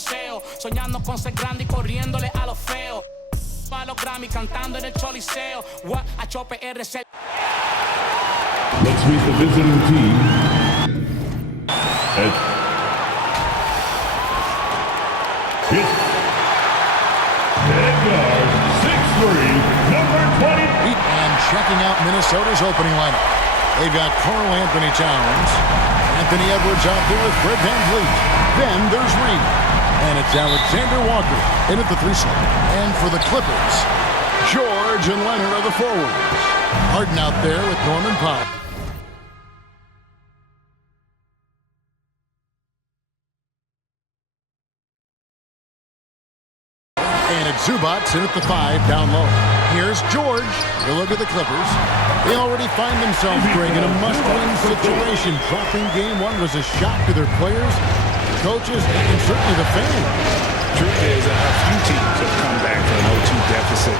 poseo, soñando con ser grande y corriéndole a los feos. A los Grammy cantando en el Choliseo. What? HOPRC. Let's meet the visiting team. It's head guard, 6'3", number 20. And checking out Minnesota's opening lineup. They've got Karl Anthony Towns, Anthony Edwards out there with Fred VanVleet. Then there's Reed. And it's Alexander Walker in at the 3 slot. And for the Clippers, George and Leonard are the forwards. Harden out there with Norman Powell. And it's Zubac in at the 5 down low. Here's George. You look at the Clippers. They already find themselves, Greg, in a must-win situation. Dropping game 1 was a shock to their players, coaches, and certainly the fans. Truth is, a few teams have come back from an 0-2 deficit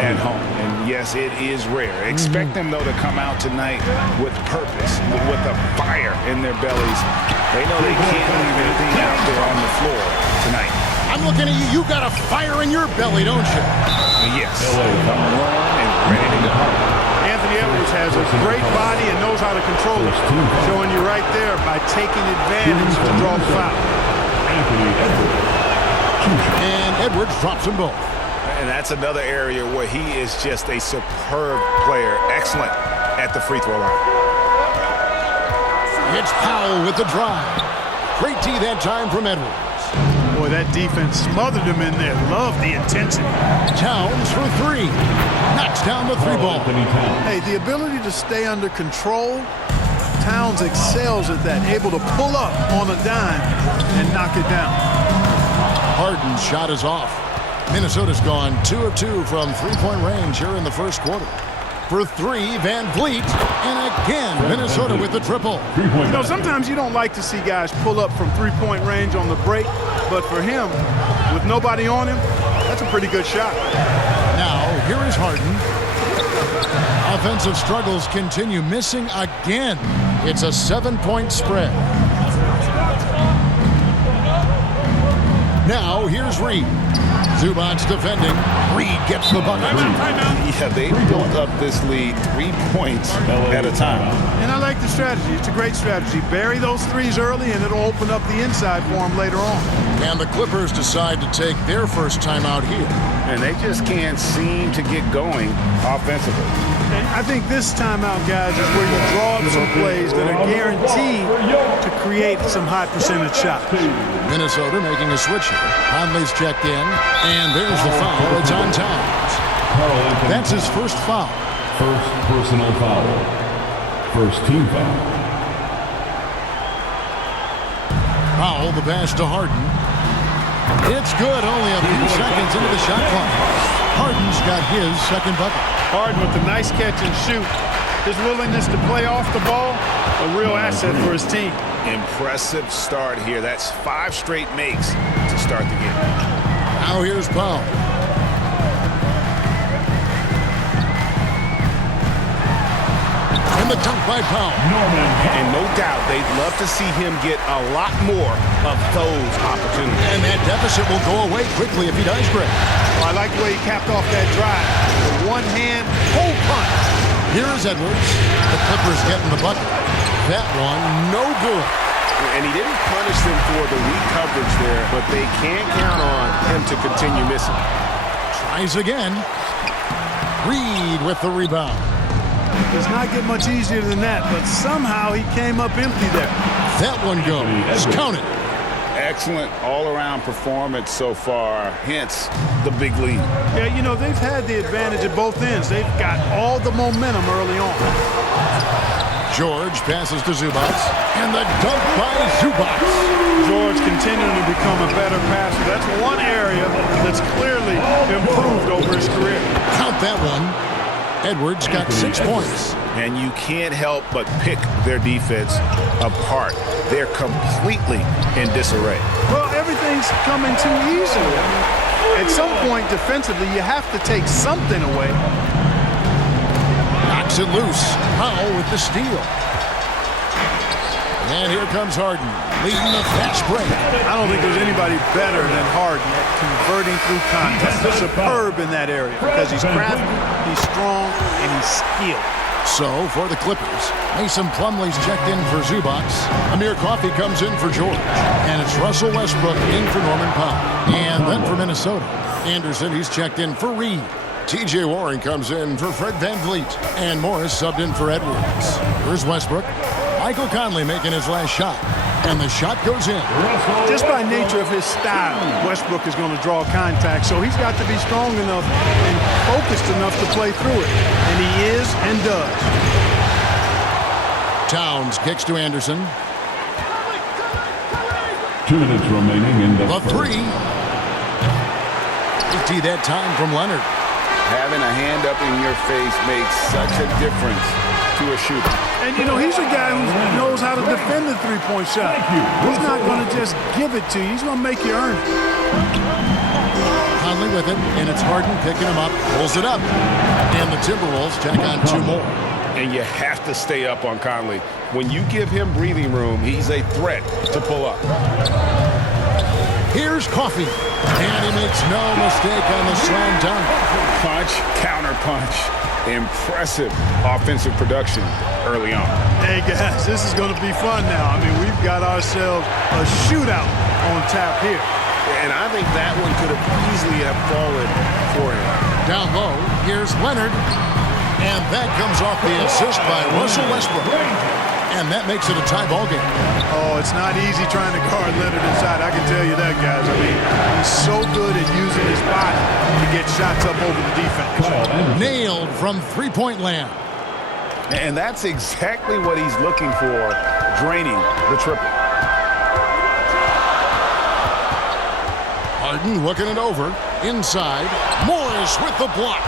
at home. And yes, it is rare. Expect them, though, to come out tonight with purpose, with a fire in their bellies. They know they can't leave anything out there on the floor tonight. I'm looking at you. You got a fire in your belly, don't you? Yes. Warm and ready to go. Anthony Edwards has a great body and knows how to control it. Showing you right there by taking advantage to draw the foul. Anthony Edwards. And Edwards drops them both. And that's another area where he is just a superb player. Excellent at the free throw line. It's Powell with the drive. Great D that time from Edwards. Boy, that defense smothered him in there. Love the intensity. Towns for 3. Knocks down the 3 ball. Hey, the ability to stay under control, Towns excels at that. Able to pull up on a dime and knock it down. Harden's shot is off. Minnesota's gone 2 of 2 from 3-point range here in the first quarter. For 3, VanVleet, and again, Minnesota with the triple. You know, sometimes you don't like to see guys pull up from 3-point range on the break, but for him, with nobody on him, that's a pretty good shot. Now, here is Harden. Offensive struggles continue, missing again. It's a 7-point spread. Now, here's Reed. Zubac's defending. Reed gets the bucket. Yeah, they built up this lead 3 points at a time. And I like the strategy. It's a great strategy. Bury those threes early, and it'll open up the inside for them later on. And the Clippers decide to take their first time out here. And they just can't seem to get going offensively. And I think this timeout, guys, is where you draw up some plays that are guaranteed to create some high percentage shots. Minnesota making a switch here. Conley's checked in, and there's the foul. It's on Towns. That's his first foul. First personal foul. First team foul. Powell, the pass to Harden. It's good, only a few seconds into the shot clock. Harden's got his second bucket. Harden with a nice catch and shoot. His willingness to play off the ball, a real asset for his team. Impressive start here. That's 5 straight makes to start the game. Now here's Powell. And the dunk by Powell. And no doubt they'd love to see him get a lot more of those opportunities. And that deficit will go away quickly if he does, Greg. Well, I like the way he capped off that drive. The one-hand hole punch. Here's Edwards. The Clippers getting the bucket. That one, no good. And he didn't punish them for the weak coverage there, but they can't count on him to continue missing. Tries again. Reed with the rebound. Does not get much easier than that, but somehow he came up empty there. That one goes. Count it. Excellent all-around performance so far, hence the big lead. Yeah, you know, they've had the advantage at both ends. They've got all the momentum early on. George passes to Zubac, and the dunk by Zubac. George continuing to become a better passer. That's one area that's clearly improved over his career. Count that one. Edwards got 6 points. And you can't help but pick their defense apart. They're completely in disarray. Well, everything's coming too easily. At some point defensively, you have to take something away. Knocks it loose. Powell with the steal. And here comes Harden, leading the fast break. I don't think there's anybody better than Harden at converting through contact. He's superb in that area because he's crafty, he's strong, and he's skilled. So, for the Clippers, Mason Plumlee's checked in for Zubac. Amir Coffey comes in for George. And it's Russell Westbrook in for Norman Powell. And then for Minnesota, Anderson, he's checked in for Reed. T.J. Warren comes in for Fred VanVleet. And Morris subbed in for Edwards. Here's Westbrook. Michael Conley making his last shot. And the shot goes in. Just by nature of his style, Westbrook is going to draw contact, so he's got to be strong enough and focused enough to play through it. And he is and does. Towns kicks to Anderson. 2 minutes remaining in the The first. three. 50 that time from Leonard. Having a hand up in your face makes such a difference to a shooter. And, you know, he's a guy who knows how to defend the three-point shot. He's not going to just give it to you. He's going to make you earn it. Conley with it, and it's Harden picking him up, pulls it up. And the Timberwolves tack on 2 more. And you have to stay up on Conley. When you give him breathing room, he's a threat to pull up. Here's Coffey, and he makes no mistake on the slam dunk. Punch, counter punch. Impressive offensive production early on. Hey, guys, this is going to be fun now. I mean, we've got ourselves a shootout on tap here. And I think that one could have easily have fallen for him. Down low, here's Leonard, and that comes off the assist by Russell Westbrook. And that makes it a tie ball game. Oh, it's not easy trying to guard Leonard inside. I can tell you that, guys. I mean, he's so good at using his body to get shots up over the defense. Nailed from three-point land. And that's exactly what he's looking for, draining the triple. Harden looking it over. Inside. Morris with the block.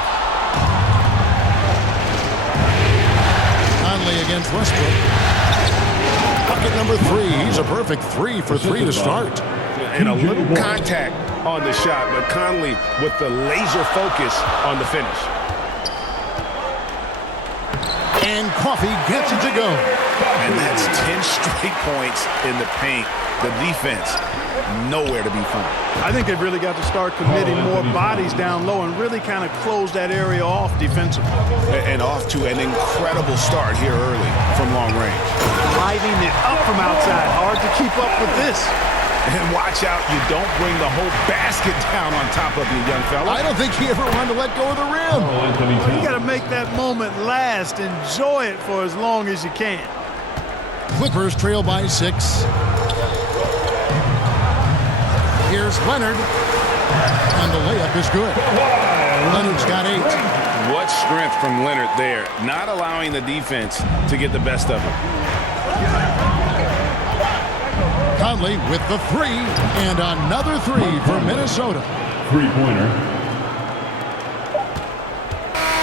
Conley against Westbrook. Bucket number 3. He's a perfect 3 for 3 to start. And a little contact on the shot, but Conley with the laser focus on the finish. And Coffey gets it to go. And that's 10 straight points in the paint. The defense, nowhere to be found. I think they've really got to start committing more bodies down low and really kind of close that area off defensively. And off to an incredible start here early from long range. Lighting it up from outside. Hard to keep up with this. And watch out, you don't bring the whole basket down on top of you, young fella. I don't think he ever wanted to let go of the rim. You got to make that moment last. Enjoy it for as long as you can. Clippers trail by 6. Here's Leonard. And the layup is good. Leonard's got 8. What strength from Leonard there, not allowing the defense to get the best of him. Conley with the 3. And another 3 for Minnesota. 3-pointer.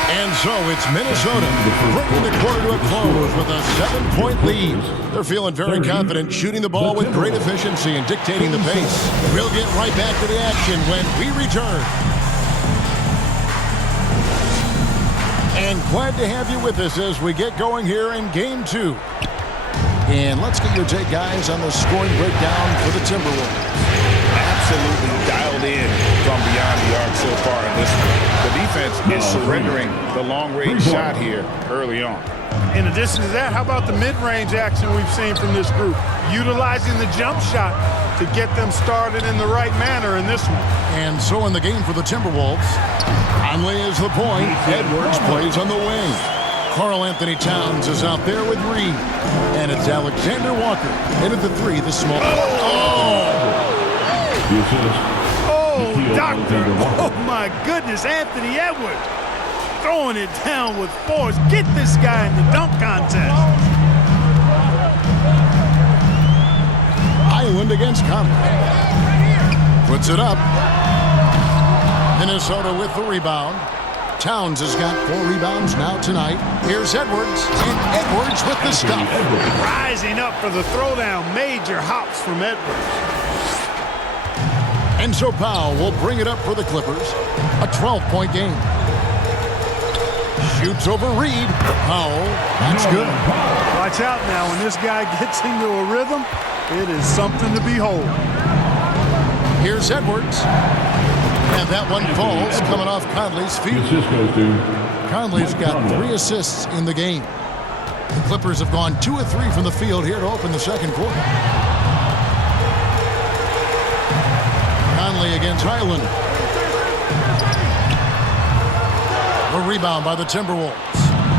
And so it's Minnesota bringing the quarter to a close with a 7-point lead. They're feeling very confident, shooting the ball with great efficiency and dictating the pace. We'll get right back to the action when we return. And glad to have you with us as we get going here in Game 2. And let's get your take, guys, on the scoring breakdown for the Timberwolves. Absolutely dialed in from beyond the arc so far in this one. The defense is surrendering the long-range shot here early on. In addition to that, how about the mid-range action we've seen from this group? Utilizing the jump shot to get them started in the right manner in this one. And so in the game for the Timberwolves, Conley is the point. Edwards plays on the wing. Karl Anthony Towns is out there with Reed. And it's Alexander Walker into the 3, the small. Oh, doctor. Oh, my goodness. Anthony Edwards throwing it down with force. Get this guy in the dunk contest. Island against Conley. Puts it up. Minnesota with the rebound. Towns has got 4 rebounds now tonight. Here's Edwards, and Edwards with the stuff. Rising up for the throwdown. Major hops from Edwards. And so Powell will bring it up for the Clippers. A 12-point game. Shoots over Reed. Powell. That's good. Watch out now. When this guy gets into a rhythm, it is something to behold. Here's Edwards. And that one falls coming off Conley's feet. The assist goes to Conley's got 3 assists in the game. The Clippers have gone 2 of 3 from the field here to open the second quarter. Conley against Highland. A rebound by the Timberwolves.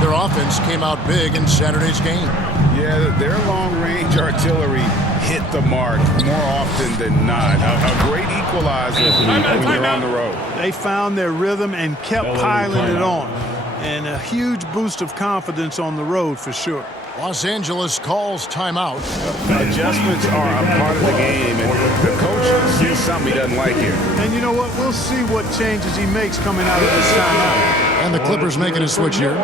Their offense came out big in Saturday's game. Yeah, their long-range artillery hit the mark more often than not. A great equalizer when you're on the road. They found their rhythm and kept piling it on. And a huge boost of confidence on the road for sure. Los Angeles calls timeout. Adjustments are a part of the game, and the coach sees something he doesn't like here. And you know what? We'll see what changes he makes coming out of this timeout. And the Clippers making a switch here.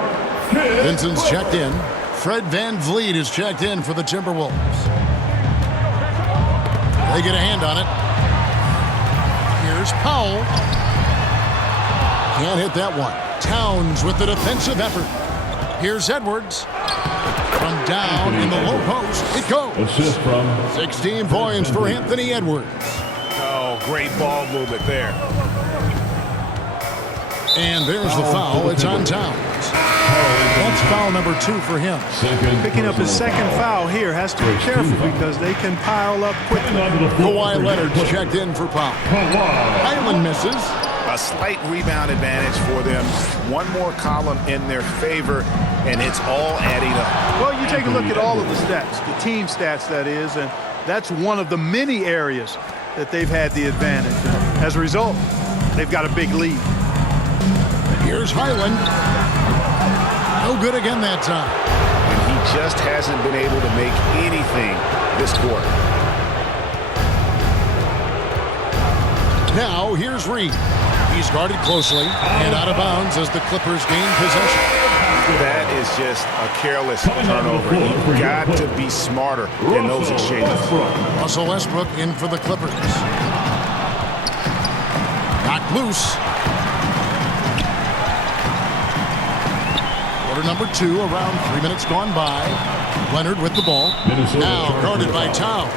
Vincent's checked in. Fred VanVleet is checked in for the Timberwolves. They get a hand on it. Here's Powell. Can't hit that one. Towns with the defensive effort. Here's Edwards. From down in the low post, it goes. assist from 16 points for Anthony Edwards. Oh, great ball movement there. And there's the foul. It's on Towns. That's foul number 2 for him. second. Picking up his second foul here has to be careful because they can pile up quickly. Kawhi Leonard's checked in for Powell. Highland misses. A slight rebound advantage for them. One more column in their favor, and it's all adding up. Well, you take a look at all of the stats, the team stats that is, and that's one of the many areas that they've had the advantage. And as a result, they've got a big lead. Here's Highland. No good again that time. And he just hasn't been able to make anything this quarter. Now here's Reed. He's guarded closely and out of bounds as the Clippers gain possession. That is just a careless turnover. You've got to be smarter in those exchanges. Russell Westbrook in for the Clippers. Knocked loose. Quarter number 2, around 3 minutes gone by. Leonard with the ball. Now guarded by Towns.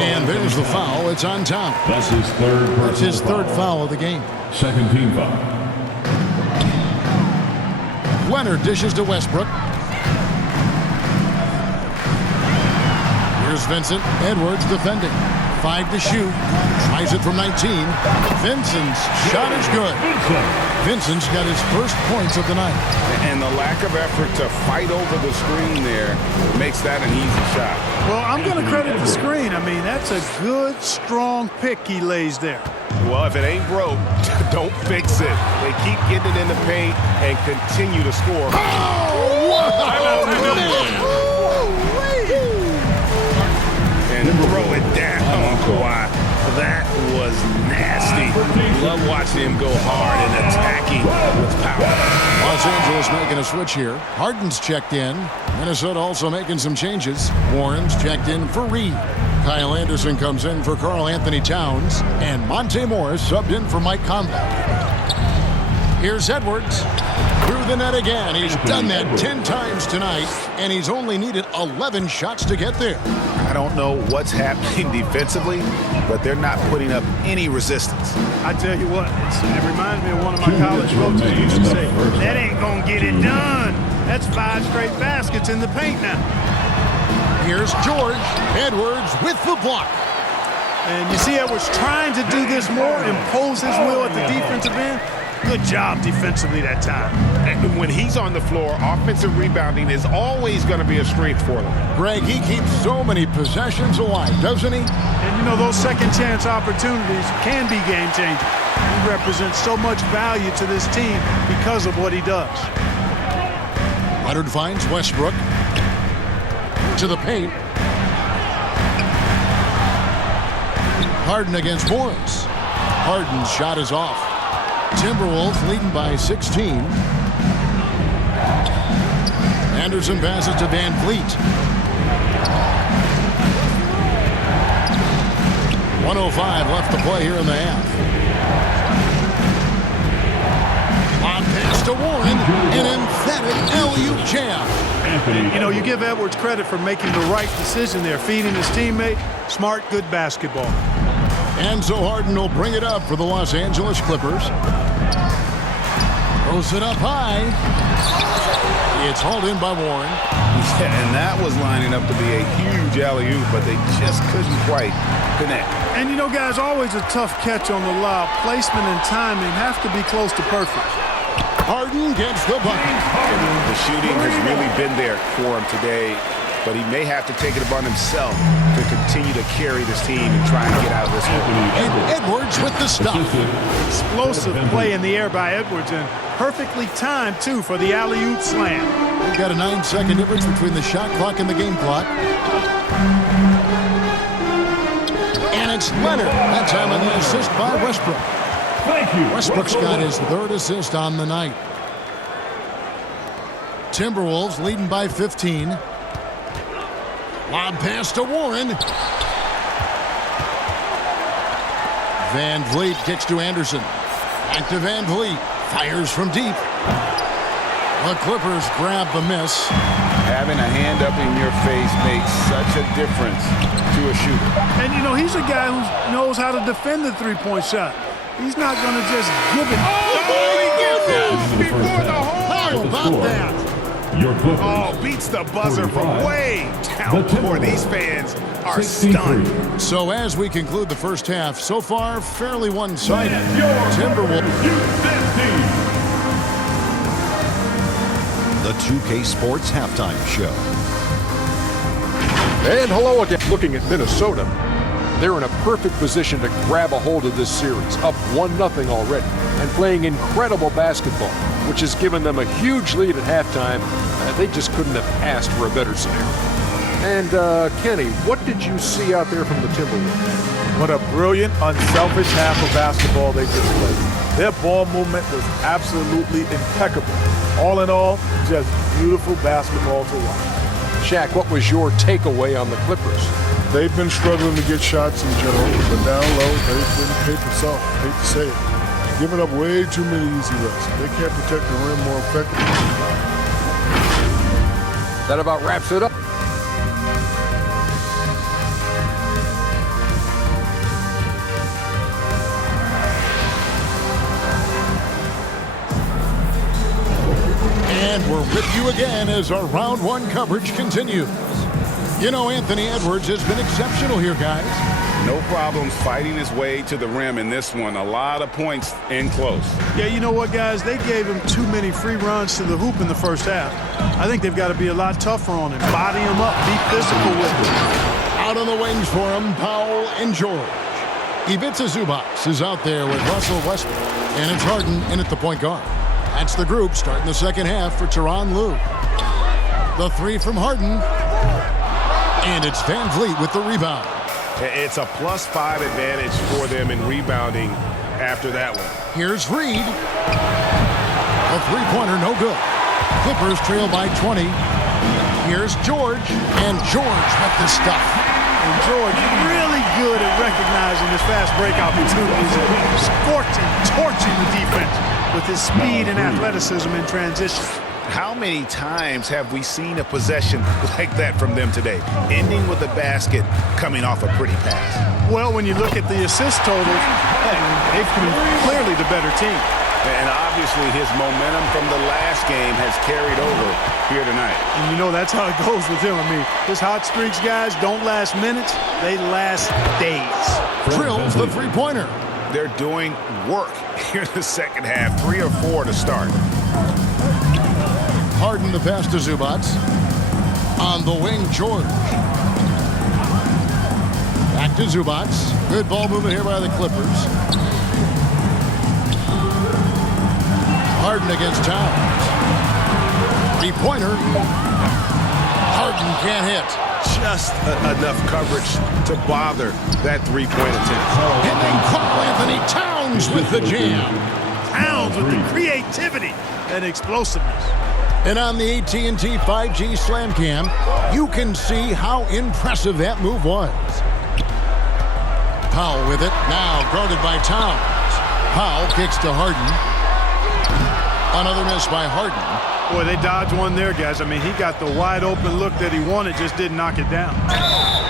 And there's the foul. It's on Towns. That's his third personal That's his third foul of the game. Second team foul. Leonard dishes to Westbrook. Here's Vincent. Edwards defending. 5 to shoot. Tries it from 19. Vincent's shot is good. Vincent's got his first points of the night. And the lack of effort to fight over the screen there makes that an easy shot. Well, I'm going to credit the screen. I mean, that's a good, strong pick he lays there. Well, if it ain't broke, don't fix it. They keep getting it in the paint and continue to score. And throw it down, Kawhi. That was nasty. Love watching him go hard and attacking with power. Los Angeles making a switch here. Harden's checked in. Minnesota also making some changes. Warren's checked in for Reed. Kyle Anderson comes in for Karl Anthony Towns. And Monte Morris subbed in for Mike Conley. Here's Edwards. Through the net again. He's done that 10 times tonight, and he's only needed 11 shots to get there. I don't know what's happening defensively, but they're not putting up any resistance. I tell you what, it reminds me of one of my college coaches used to say, that ain't going to get it done. That's 5 straight baskets in the paint now. Here's George. Edwards with the block. And you see Edwards trying to do this more, impose his will at the defensive end. Good job defensively that time. And when he's on the floor, offensive rebounding is always going to be a strength for them. Greg, he keeps so many possessions alive, doesn't he? And you know, those second chance opportunities can be game changers. He represents so much value to this team because of what he does. Leonard finds Westbrook to the paint. Harden against Morris. Harden's shot is off. Timberwolves leading by 16. Anderson passes to VanVleet. 1:05 left to play here in the half. Lob Pass to Warren. An emphatic alley-oop jam. Anthony. You know, you give Edwards credit for making the right decision there, feeding his teammate. Smart, good basketball. And so Harden will bring it up for the Los Angeles Clippers. Throws it up high. It's hauled in by Warren. Yeah, and that was lining up to be a huge alley-oop, but they just couldn't quite connect. And you know, guys, always a tough catch on the lob. Placement and timing have to be close to perfect. Harden gets the bucket. The shooting has really been there for him today, but he may have to take it upon himself to continue to carry this team and try and get out of this hole. And Edwards with the stop. Explosive play in the air by Edwards, and perfectly timed, too, for the alley-oop slam. We've got a 9-second difference between the shot clock and the game clock. And it's Leonard. That time on the assist by Westbrook. Thank you. Westbrook's got his third assist on the night. Timberwolves leading by 15. Lob pass to Warren. Van Vliet kicks to Anderson. Back to Van Vliet. Fires from deep. The Clippers grab the miss. Having a hand up in your face makes such a difference to a shooter. And, you know, he's a guy who knows how to defend the three-point shot. He's not going to just give it. Before the How hole. about that? Your Clippers. Oh, beats the buzzer from 45. way down The before. These fans are stunned. 63. So as we conclude the first half, so far fairly one-sided. Your Timberwolves. The 2K Sports Halftime Show. And hello again. Looking at Minnesota, they're in a perfect position to grab a hold of this series, up 1-0 already, and playing incredible basketball, which has given them a huge lead at halftime. They just couldn't have asked for a better scenario. And Kenny, what did you see out there from the Timberwolves? What a brilliant, unselfish half of basketball they just played. Their ball movement was absolutely impeccable. All in all, just beautiful basketball to watch. Shaq, what was your takeaway on the Clippers? They've been struggling to get shots in general, but down low, they've been paper soft. Hate to say it. Giving up way too many easy looks. They can't protect the rim more effectively. That about wraps it up. And we're with you again as our round one coverage continues. You know, Anthony Edwards has been exceptional here, guys. No problems fighting his way to the rim in this one. A lot of points in close. Yeah, you know what, guys? They gave him too many free runs to the hoop in the first half. I think they've got to be a lot tougher on him. Body him up, be physical with him. Out on the wings for him, Powell and George. Ivica Zubac is out there with Russell Westbrook. And it's Harden in at the point guard. That's the group starting the second half for Tyronn Lue. The three from Harden. And it's Van Vliet with the rebound. It's a +5 advantage for them in rebounding after that one. Here's Reed. A three-pointer, no good. Clippers trail by 20. Here's George. And George with the stuff. And George really good at recognizing his fast break opportunities and scorching, torching the defense with his speed and athleticism in transition. How many times have we seen a possession like that from them today, ending with a basket coming off a pretty pass? Well, when you look at the assist totals, they've been clearly the better team. And obviously his momentum from the last game has carried over here tonight. And you know that's how it goes with him. I mean, his hot streaks, guys, don't last minutes. They last days. Drills the three-pointer. They're doing work here in the second half, 3 or 4 to start. Harden the pass to Zubac. On the wing, George. Back to Zubac. Good ball movement here by the Clippers. Harden against Towns. Three-pointer. Harden can't hit. Just enough coverage to bother that three-point attempt. And then Karl Anthony Towns with the jam. Towns with the creativity and explosiveness. And on the AT&T 5G Slam Cam, you can see how impressive that move was. Powell with it, now guarded by Towns. Powell kicks to Harden. Another miss by Harden. Boy, they dodged one there, guys. I mean, he got the wide open look that he wanted, just didn't knock it down.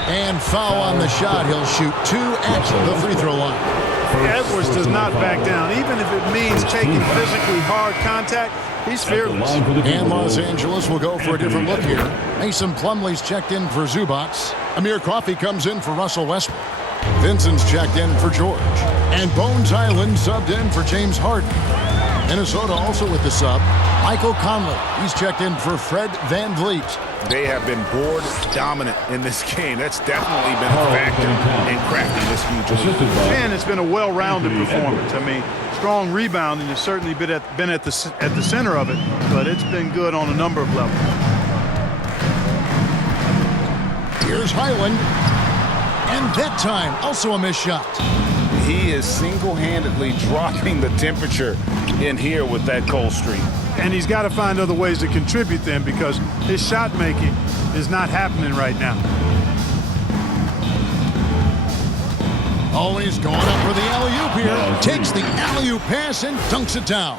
And foul on the shot. He'll shoot 2 at the free throw line. Edwards does not back down. Even if it means taking physically hard contact, he's fearless. And Los Angeles will go for a different look here. Mason Plumlee's checked in for Zubats. Amir Coffey comes in for Russell Westbrook. Vincent's checked in for George. And Bones Hyland subbed in for James Harden. Minnesota also with the sub, Michael Conley. He's checked in for Fred VanVleet. They have been board dominant in this game. That's definitely been a factor in crafting this huge lead. And it's been a well-rounded performance. I mean, strong rebounding has certainly been at the center of it, but it's been good on a number of levels. Here's Hyland. And that time, also a missed shot. He is single-handedly dropping the temperature in here with that cold streak. And he's got to find other ways to contribute then, because his shot making is not happening right now. Always going up for the alley-oop here. Takes the alley-oop pass and dunks it down.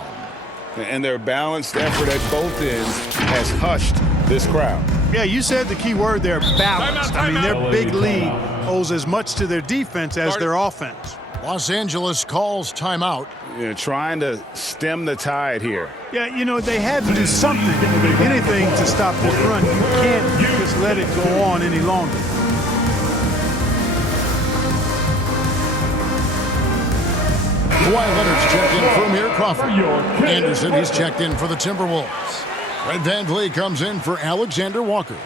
And their balanced effort at both ends has hushed this crowd. Yeah, you said the key word there, balance. I mean, their big lead owes as much to their defense as their offense. Los Angeles calls timeout. Trying to stem the tide here. Yeah, you know, they had to do something, anything to stop this run. You can't just let it go on any longer. Kawhi Leonard's checked in for Amir Crawford. Anderson, he's checked in for the Timberwolves. Fred VanVleet comes in for Alexander Walker.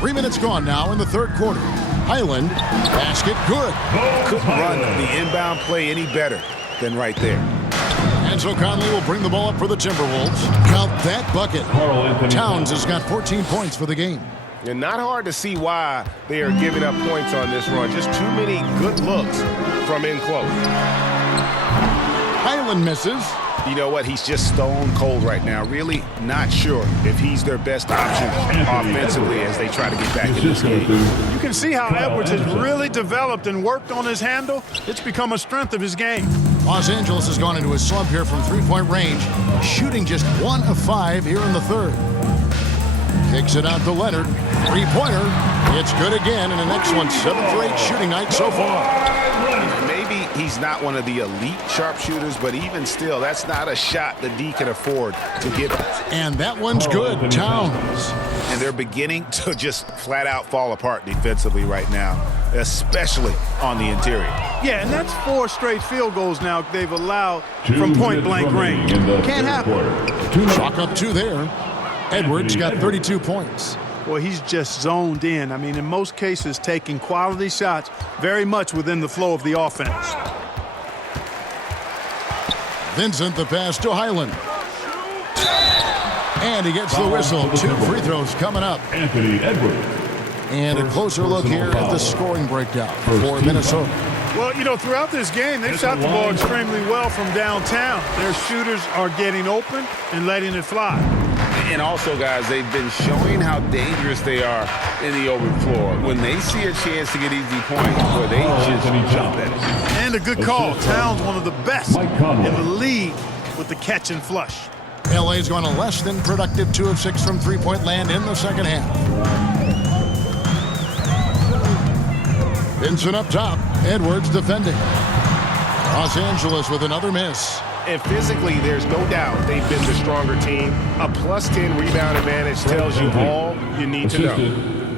3 minutes gone now in the third quarter. Hyland, basket good. Couldn't run the inbound play any better than right there. And so Conley will bring the ball up for the Timberwolves. Count that bucket. Towns has got 14 points for the game. And not hard to see why they are giving up points on this run. Just too many good looks from in close. Hyland misses. You know what? He's just stone cold right now. Really not sure if he's their best option offensively as they try to get back in this game. You can see how Edwards has really developed and worked on his handle. It's become a strength of his game. Los Angeles has gone into a slump here from three-point range, shooting just 1 of 5 here in the third. Kicks it out to Leonard. Three-pointer. It's good again, and an excellent 7 for 8 shooting night so far. Maybe he's not one of the elite sharpshooters, but even still, that's not a shot that D can afford to give him. And that one's good. Towns. And they're beginning to just flat out fall apart defensively right now, especially on the interior. Yeah, and that's 4 straight field goals now they've allowed from point-blank range. Can't happen. Chalk up 2 there. Edwards got 32 points. Well, he's just zoned in. I mean, in most cases, taking quality shots very much within the flow of the offense. Vincent, the pass to Hyland. And he gets the whistle. 2 free throws coming up. Anthony Edwards. And a closer look here at the scoring breakdown for Minnesota. Well, you know, throughout this game, they've shot the ball extremely well from downtown. Their shooters are getting open and letting it fly. And also, guys, they've been showing how dangerous they are in the open floor. When they see a chance to get easy points, boy, they just jump at it. And a good call. Towns, one of the best in the league with the catch and flush. LA's gone a less than productive 2 of 6 from three-point land in the second half. Vincent up top. Edwards defending. Los Angeles with another miss. And physically, there's no doubt they've been the stronger team. A +10 rebound advantage tells you all you need to know.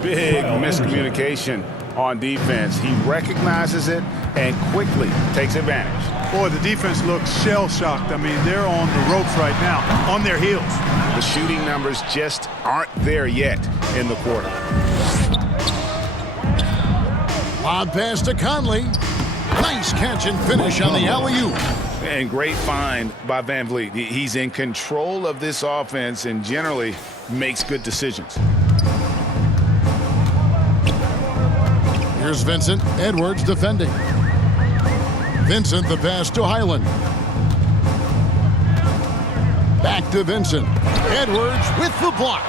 Big miscommunication on defense. He recognizes it and quickly takes advantage. Boy, the defense looks shell-shocked. I mean, they're on the ropes right now, on their heels. The shooting numbers just aren't there yet in the quarter. Lob pass to Conley. Nice catch and finish on the alley-oop. And great find by VanVleet. He's in control of this offense and generally makes good decisions. Here's Vincent. Edwards defending. Vincent, the pass to Hyland. Back to Vincent. Edwards with the block.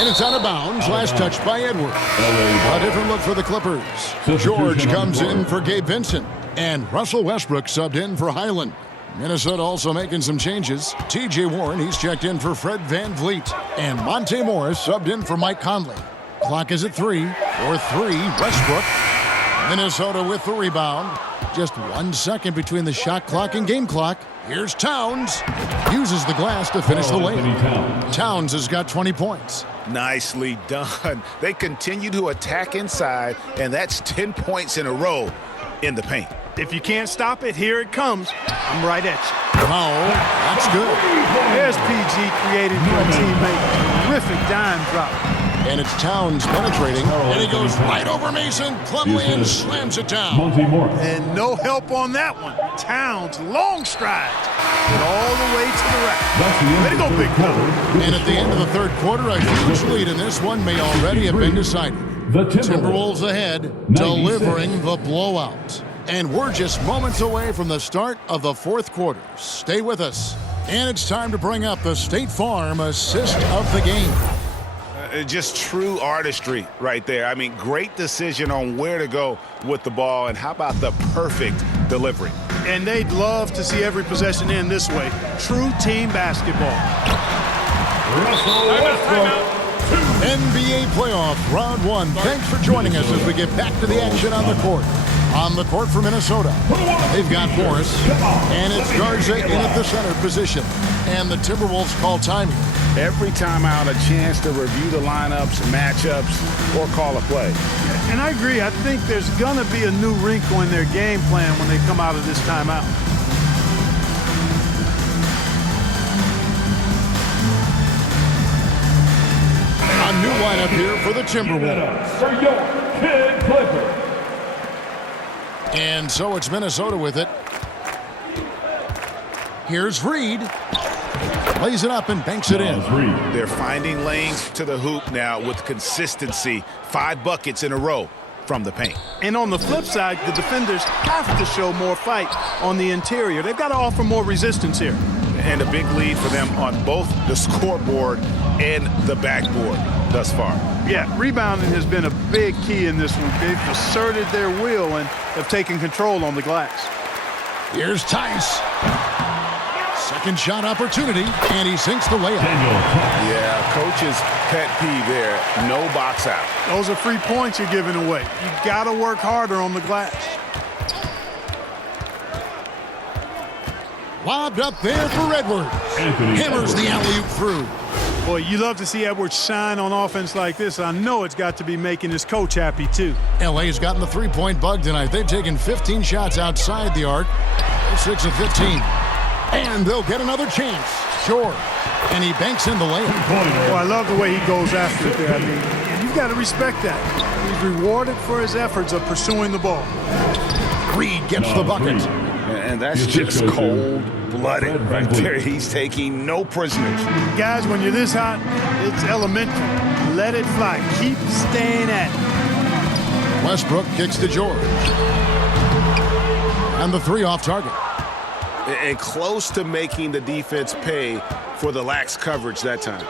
And it's out of bounds. Last touch by Edwards. A different look for the Clippers. George comes in for Gabe Vincent. And Russell Westbrook subbed in for Hyland. Minnesota also making some changes. T.J. Warren, he's checked in for Fred VanVleet. And Monte Morris subbed in for Mike Conley. Clock is at 3. For 3, Westbrook. Minnesota with the rebound. Just 1 second between the shot clock and game clock. Here's Towns. Uses the glass to finish the layup. Towns has got 20 points. Nicely done. They continue to attack inside, and that's 10 points in a row in the paint. If you can't stop it, here it comes. I'm right at you. Oh, that's good. There's PG creating for a teammate. Terrific dime drop. And it's Towns penetrating. And he goes right over Mason. Plumlee and slams it down. Monte Morris. And no help on that one. Towns, long strides. And all the way to the rack. Way to go, big fella. And at the end of the third quarter, a huge lead in this one may already have been decided. The Timberwolves ahead, delivering the blowout. And we're just moments away from the start of the fourth quarter. Stay with us. And it's time to bring up the State Farm assist of the game. Just true artistry right there. I mean, great decision on where to go with the ball, and how about the perfect delivery? And they'd love to see every possession end this way. True team basketball. NBA playoff round 1. Thanks for joining us as we get back to the action on the court. On the court for Minnesota, they've got Morris, and it's Garza in at the center position. And the Timberwolves call timing. Every time out, a chance to review the lineups, matchups, or call a play. And I agree. I think there's going to be a new wrinkle in their game plan when they come out of this timeout. A new lineup here for the Timberwolves. And so it's Minnesota with it. Here's Reed. Lays it up and banks it in. They're finding lanes to the hoop now with consistency. 5 buckets in a row from the paint. And on the flip side, the defenders have to show more fight on the interior. They've got to offer more resistance here. And a big lead for them on both the scoreboard and the backboard thus far. Yeah, rebounding has been a big key in this one. They've asserted their will and have taken control on the glass. Here's Tice. Second shot opportunity, and he sinks the layup. Yeah, coach's pet peeve there. No box out. Those are free points you're giving away. You got to work harder on the glass. Lobbed up there for Edwards. Hammers the alley-oop through. Boy, you love to see Edwards shine on offense like this. I know it's got to be making his coach happy, too. LA's gotten the three-point bug tonight. They've taken 15 shots outside the arc. 6 of 15. And they'll get another chance. Sure. And he banks in the layup. Well, I love the way he goes after it there. I mean, you've got to respect that. He's rewarded for his efforts of pursuing the ball. Reed gets the bucket. And that's just cold-blooded right there. He's taking no prisoners. Guys, when you're this hot, it's elementary. Let it fly. Keep staying at it. Westbrook kicks to George. And the 3 off target. And close to making the defense pay for the lax coverage that time.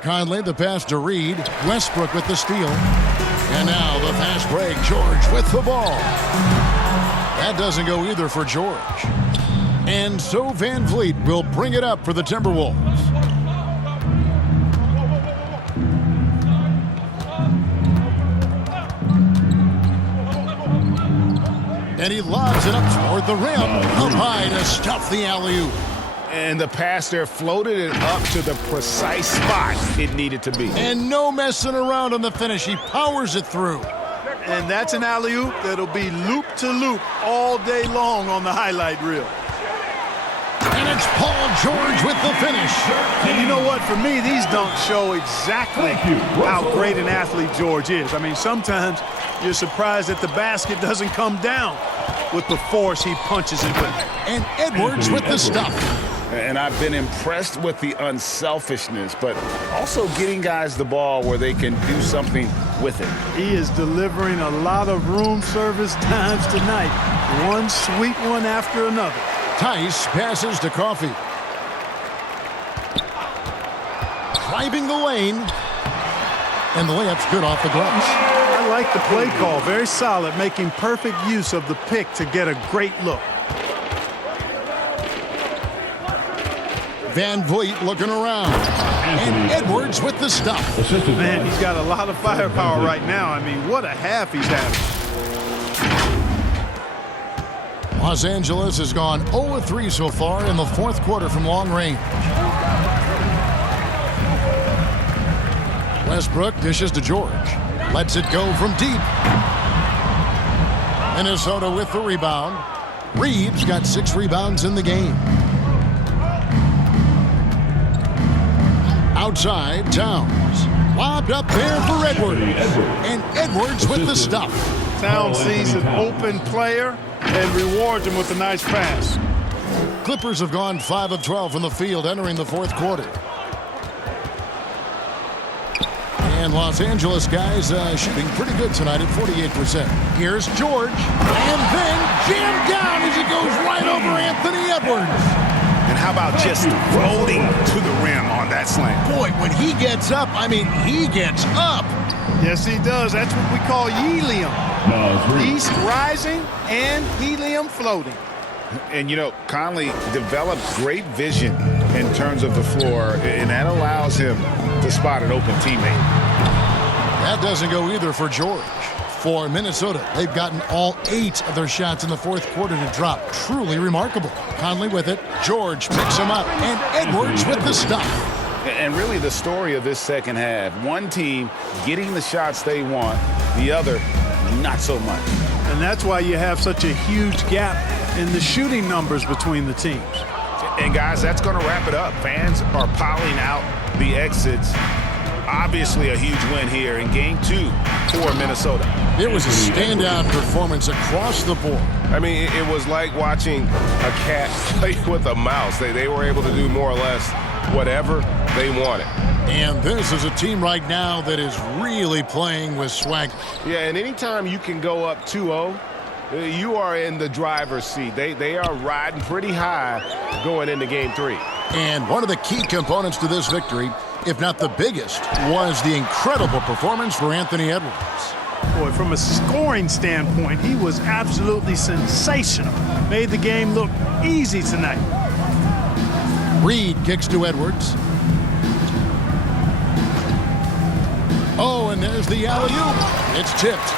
Conley the pass to Reed. Westbrook with the steal. And now the fast break. George with the ball. That doesn't go either for George. And so VanVleet will bring it up for the Timberwolves. And he lobs it up toward the rim. Up high to stuff the alley-oop. And the pass there floated it up to the precise spot it needed to be. And no messing around on the finish. He powers it through. And that's an alley-oop that'll be loop-to-loop all day long on the highlight reel. And it's Paul George with the finish. And you know what? For me, these dunks show exactly how great an athlete George is. I mean, sometimes you're surprised that the basket doesn't come down with the force he punches it with. And Edwards with the stuff. And I've been impressed with the unselfishness, but also getting guys the ball where they can do something with it. He is delivering a lot of room service times tonight. One sweet one after another. Tice passes to Coffey. Driving the lane. And the layup's good off the gloves. I like the play call. Very solid, making perfect use of the pick to get a great look. Van Vliet looking around. And Edwards with the stuff. Man, he's got a lot of firepower right now. I mean, what a half he's having. Los Angeles has gone 0-3 so far in the fourth quarter from long range. Westbrook dishes to George. Lets it go from deep. Minnesota with the rebound. Reeves got 6 rebounds in the game. Outside, Towns. Lobbed up there for Edwards. And Edwards with the stuff. Towns sees an open player and rewards him with a nice pass. Clippers have gone 5 of 12 from the field entering the fourth quarter. And Los Angeles guys shooting pretty good tonight at 48%. Here's George. And then jammed down as he goes right over Anthony Edwards. And how about just floating to the rim on that slam? Boy, when he gets up, I mean, he gets up. Yes, he does. That's what we call helium. East rising and helium floating. And, you know, Conley developed great vision in terms of the floor, and that allows him to spot an open teammate. That doesn't go either for George. For Minnesota, they've gotten all 8 of their shots in the fourth quarter to drop. Truly remarkable. Conley with it. George picks him up. And Edwards with the stuff. And really the story of this second half, one team getting the shots they want, the other not so much. And that's why you have such a huge gap in the shooting numbers between the teams. And guys, that's going to wrap it up. Fans are piling out the exits. Obviously a huge win here in Game 2 for Minnesota. It was a standout performance across the board. I mean, it was like watching a cat play with a mouse. They were able to do more or less whatever they wanted. And this is a team right now that is really playing with swagger. Yeah, and anytime you can go up 2-0, you are in the driver's seat. They are riding pretty high going into Game 3. And one of the key components to this victory, if not the biggest, was the incredible performance for Anthony Edwards. Boy, from a scoring standpoint, he was absolutely sensational. Made the game look easy tonight. Reed kicks to Edwards. Oh, and there's the alley-oop. It's tipped.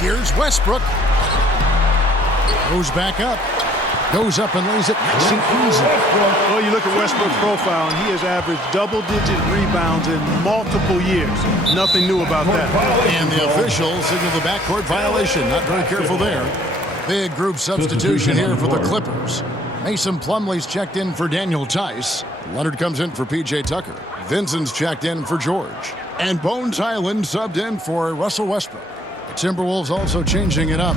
Here's Westbrook. Goes back up. Goes up and lays it nice and easy. Well, you look at Westbrook's profile, and he has averaged double-digit rebounds in multiple years. Nothing new about that. And the officials signal the backcourt violation. Not very careful there. Big group substitution here for the Clippers. Mason Plumlee's checked in for Daniel Tice. Leonard comes in for P.J. Tucker. Vincent's checked in for George. And Bones Highland subbed in for Russell Westbrook. The Timberwolves also changing it up.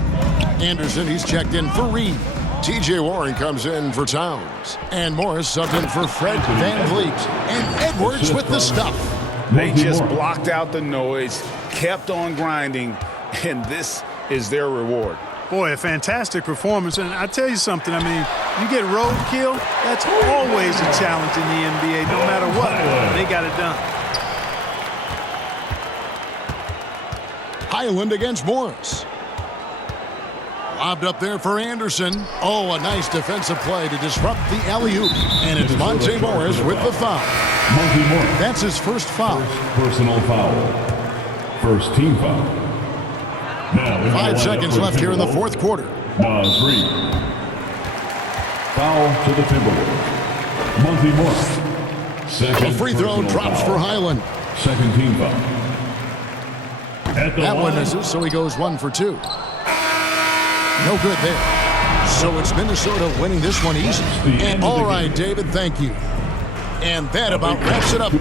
Anderson, he's checked in for Reed. T.J. Warren comes in for Towns. And Morris subbed in for Fred Van Vliet. And Edwards with the stuff. They just blocked out the noise, kept on grinding, and this is their reward. Boy, a fantastic performance. And I tell you something, I mean, you get roadkill, that's always a challenge in the NBA, no matter what. They got it done. Highland against Morris. Lobbed up there for Anderson. Oh, a nice defensive play to disrupt the alley-oop. And it's Monte Morris with the foul. Monte Morris. That's his first foul. First personal foul. First team foul. Now 5 seconds left here in the fourth quarter. Naz Reid. Foul to the Timberwolves. Monte Morris. The free throw drops for Highland. Second team foul. That one misses, so he goes 1 for 2. No good there. So it's Minnesota winning this one easy. And all right, David, thank you. And that about wraps it up.